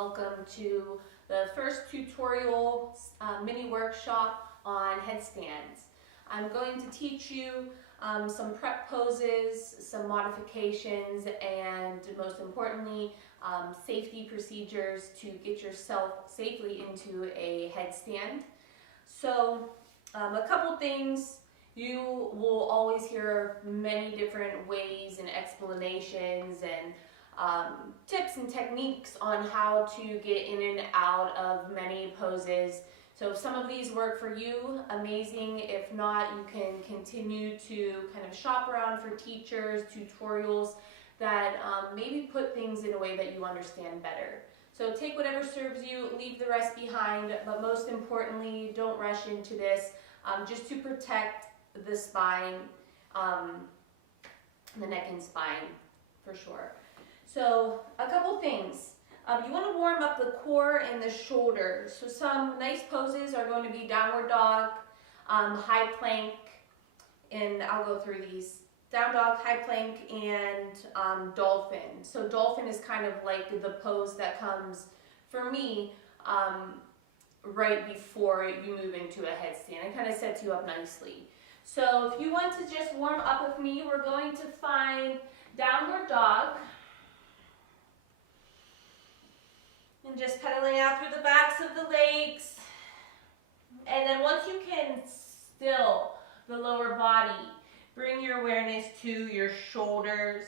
welcome to the first tutorial mini workshop on headstands. I'm going to teach you some prep poses, some modifications, and most importantly, safety procedures to get yourself safely into a headstand. So a couple things. You will always hear many different ways and explanations and tips and techniques on how to get in and out of many poses. So if some of these work for you, amazing. If not, you can continue to kind of shop around for teachers, tutorials that maybe put things in a way that you understand better. So take whatever serves you, leave the rest behind, but most importantly, don't rush into this just to protect the spine, the neck and spine for sure. So a couple things. You want to warm up the core and the shoulders. So some nice poses are going to be downward dog, high plank, and I'll go through these. Down dog, high plank, and dolphin. So dolphin is kind of like the pose that comes, for me, right before you move into a headstand. It kind of sets you up nicely. So if you want to just warm up with me, we're going to find downward dog. And just pedaling out through the backs of the legs. And then once you can still the lower body, bring your awareness to your shoulders,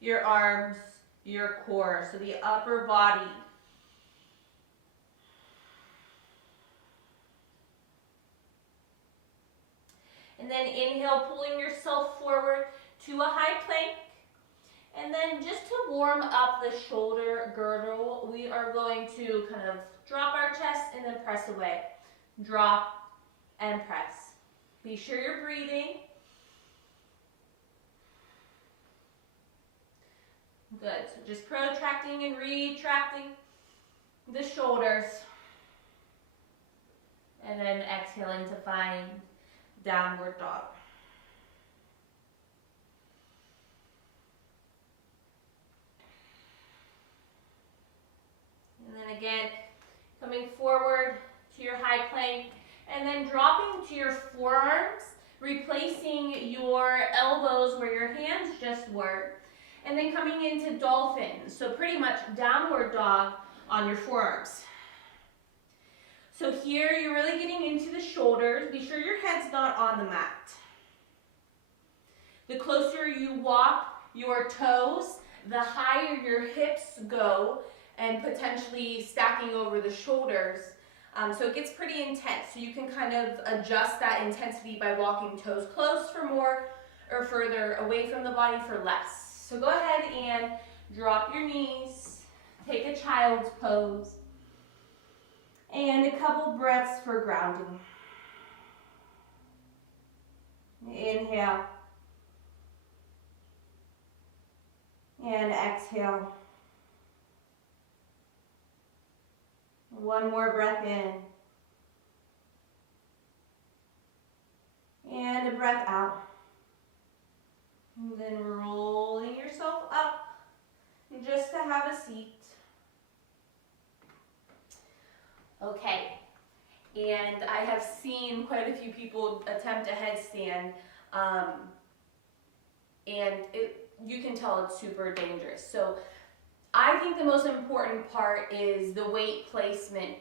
your arms, your core. So the upper body. And then inhale, pulling yourself forward to a high plank. And then just to warm up the shoulder girdle, we are going to kind of drop our chest and then press away. Drop and press. Be sure you're breathing. Good. So just protracting and retracting the shoulders. And then exhaling to find downward dog. And then again, coming forward to your high plank, and then dropping to your forearms, replacing your elbows where your hands just were, and then coming into dolphin. So pretty much downward dog on your forearms. So here you're really getting into the shoulders. Be sure your head's not on the mat. The closer you walk your toes, the higher your hips go, and potentially stacking over the shoulders. So it gets pretty intense. So you can kind of adjust that intensity by walking toes close for more or further away from the body for less. So go ahead and drop your knees, take a child's pose, and a couple breaths for grounding. Inhale. And exhale. One more breath in. And a breath out. And then rolling yourself up just to have a seat. Okay, and I have seen quite a few people attempt a headstand, and you can tell it's super dangerous. So I think the most important part is the weight placement.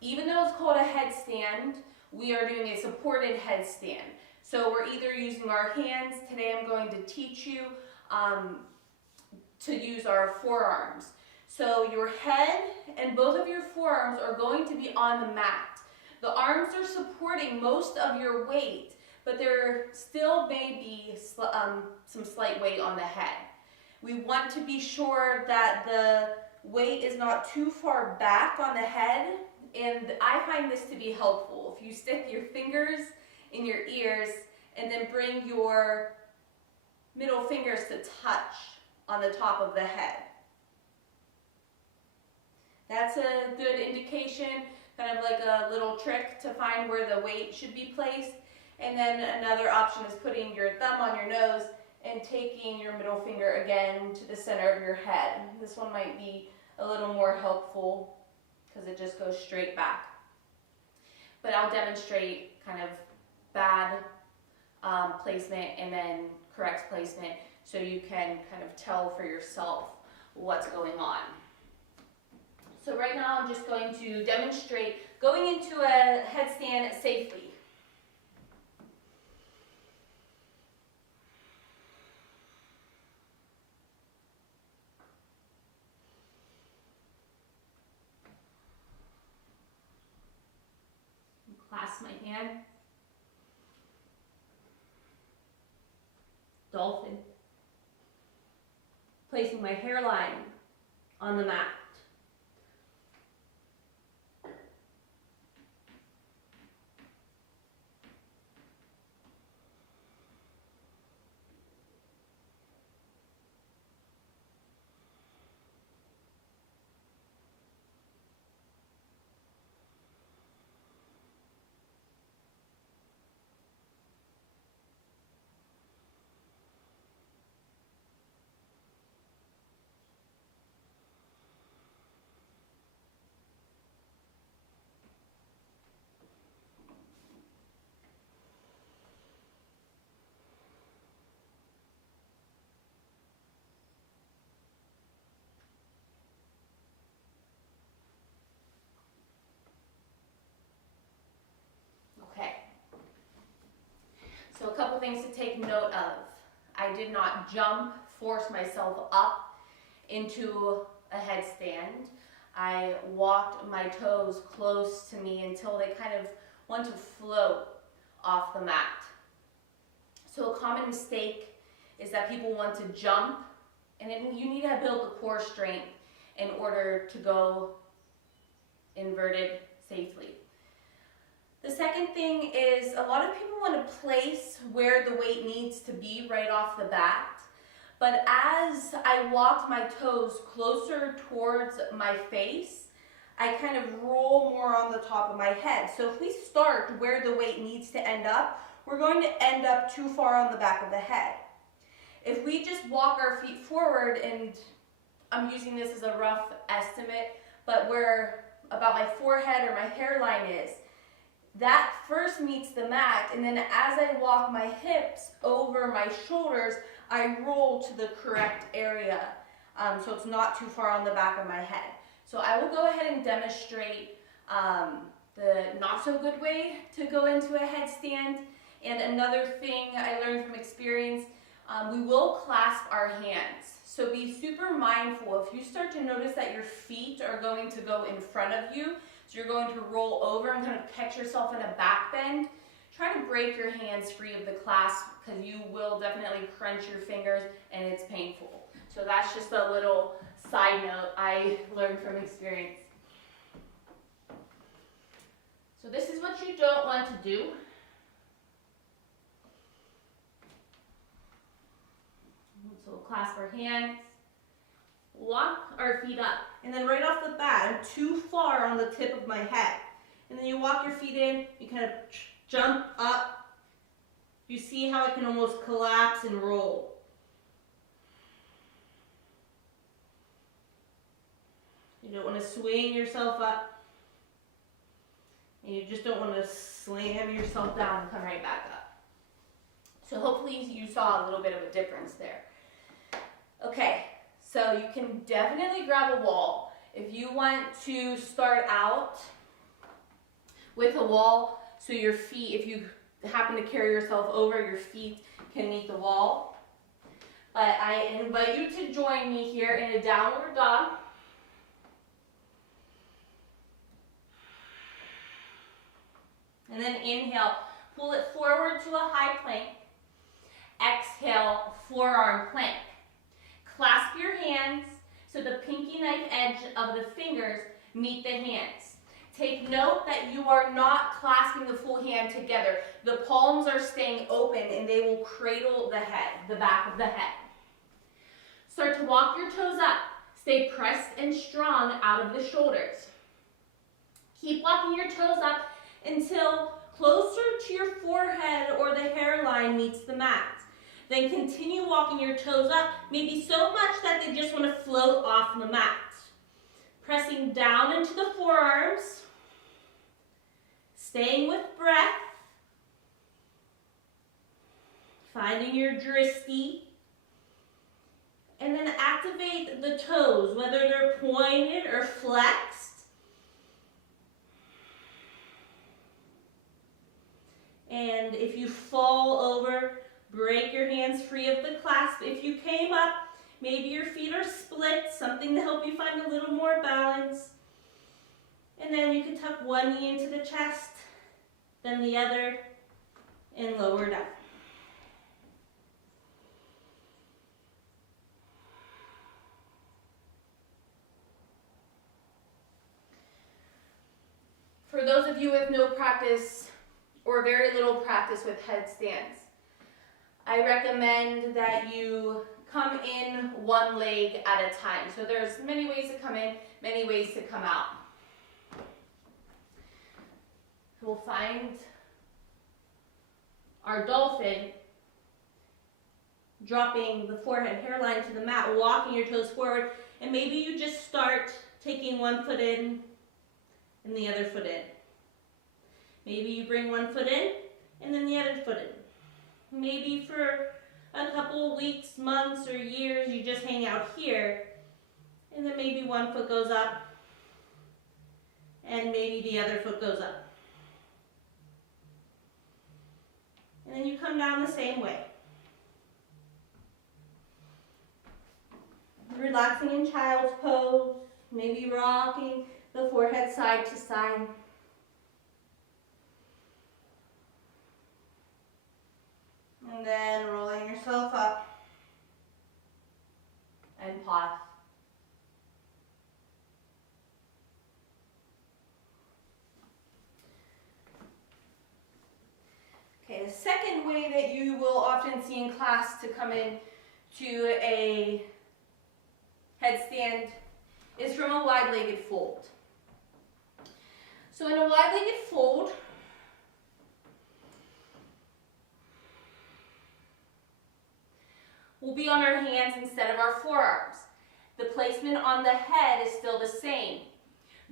Even though it's called a headstand, we are doing a supported headstand. So we're either using our hands. Today I'm going to teach you to use our forearms. So your head and both of your forearms are going to be on the mat. The arms are supporting most of your weight, but there still may be some slight weight on the head. We want to be sure that the weight is not too far back on the head, and I find this to be helpful. If you stick your fingers in your ears and then bring your middle fingers to touch on the top of the head. That's a good indication, kind of like a little trick to find where the weight should be placed. And then another option is putting your thumb on your nose and taking your middle finger again to the center of your head. This one might be a little more helpful because it just goes straight back. But I'll demonstrate kind of bad placement and then correct placement so you can kind of tell for yourself what's going on. So right now I'm just going to demonstrate going into a headstand safely. Clasp my hand. Dolphin. Placing my hairline on the mat. So a couple things to take note of. I did not jump, force myself up into a headstand. I walked my toes close to me until they kind of want to float off the mat. So a common mistake is that people want to jump, and you need to build the core strength in order to go inverted safely. The second thing is a lot of people want to place where the weight needs to be right off the bat. But as I walked my toes closer towards my face, I kind of roll more on the top of my head. So if we start where the weight needs to end up, we're going to end up too far on the back of the head. If we just walk our feet forward, and I'm using this as a rough estimate, but where about my forehead or my hairline is, that first meets the mat, and then as I walk my hips over my shoulders, I roll to the correct area, so it's not too far on the back of my head. So I will go ahead and demonstrate the not so good way to go into a headstand. And another thing I learned from experience, we will clasp our hands. So be super mindful. If you start to notice that your feet are going to go in front of you, so you're going to roll over and kind of catch yourself in a back bend, try to break your hands free of the clasp because you will definitely crunch your fingers and it's painful. So that's just a little side note I learned from experience. So this is what you don't want to do. So we'll clasp our hands, walk our feet up, and then right off the bat, I'm too far on the tip of my head. And then you walk your feet in, you kind of jump up. You see how I can almost collapse and roll. You don't want to swing yourself up. And you just don't want to slam yourself down and come right back up. So hopefully you saw a little bit of a difference there. Okay, so you can definitely grab a wall. If you want to start out with a wall, so your feet, if you happen to carry yourself over, your feet can meet the wall. But I invite you to join me here in a downward dog. And then inhale, pull it forward to a high plank. Exhale, forearm plank. Clasp your hands so the pinky knife edge of the fingers meet the hands. Take note that you are not clasping the full hand together. The palms are staying open and they will cradle the head, the back of the head. Start to walk your toes up. Stay pressed and strong out of the shoulders. Keep walking your toes up until closer to your forehead or the hairline meets the mat. Then continue walking your toes up, maybe so much that they just want to float off the mat. Pressing down into the forearms. Staying with breath. Finding your dristi. And then activate the toes, whether they're pointed or flexed. And if you fall over, break your hands free of the clasp. If you came up, maybe your feet are split, something to help you find a little more balance. And then you can tuck one knee into the chest, then the other, and lower down. For those of you with no practice or very little practice with headstands, I recommend that you come in one leg at a time. So there's many ways to come in, many ways to come out. We'll find our dolphin, dropping the forehead hairline to the mat, walking your toes forward, and maybe you just start taking one foot in and the other foot in. Maybe you bring one foot in and then the other foot in. Maybe for a couple weeks, months, or years, you just hang out here, and then maybe one foot goes up and maybe the other foot goes up. And then you come down the same way. Relaxing in child's pose, maybe rocking the forehead side to side. And then rolling yourself up and pause. Okay, the second way that you will often see in class to come in to a headstand is from a wide-legged fold. So in a wide-legged fold, we'll be on our hands instead of our forearms. The placement on the head is still the same.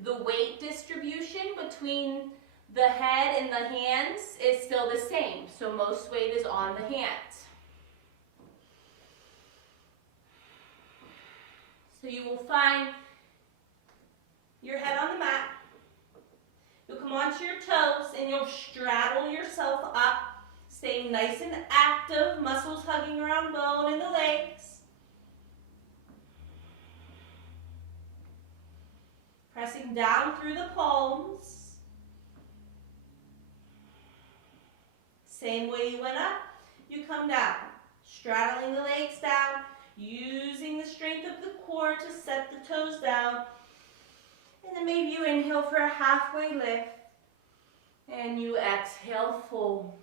The weight distribution between the head and the hands is still the same. So most weight is on the hands. So you will find your head on the mat. You'll come onto your toes and you'll straddle yourself up, staying nice and active, muscles hugging around bone in the legs. Pressing down through the palms. Same way you went up, you come down. Straddling the legs down, using the strength of the core to set the toes down. And then maybe you inhale for a halfway lift. And you exhale full.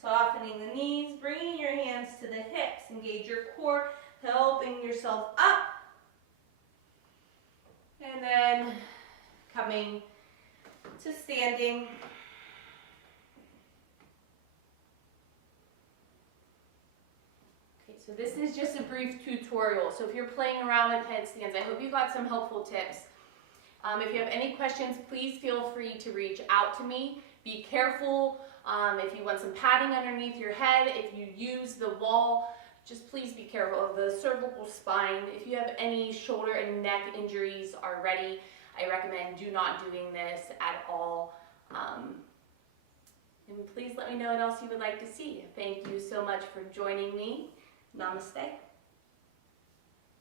Softening the knees, bringing your hands to the hips. Engage your core, helping yourself up. And then coming to standing. Okay, so this is just a brief tutorial. So if you're playing around with headstands, I hope you got some helpful tips. If you have any questions, please feel free to reach out to me. Be careful. If you want some padding underneath your head, if you use the wall, just please be careful of the cervical spine. If you have any shoulder and neck injuries already, I recommend do not doing this at all. And please let me know what else you would like to see. Thank you so much for joining me. Namaste.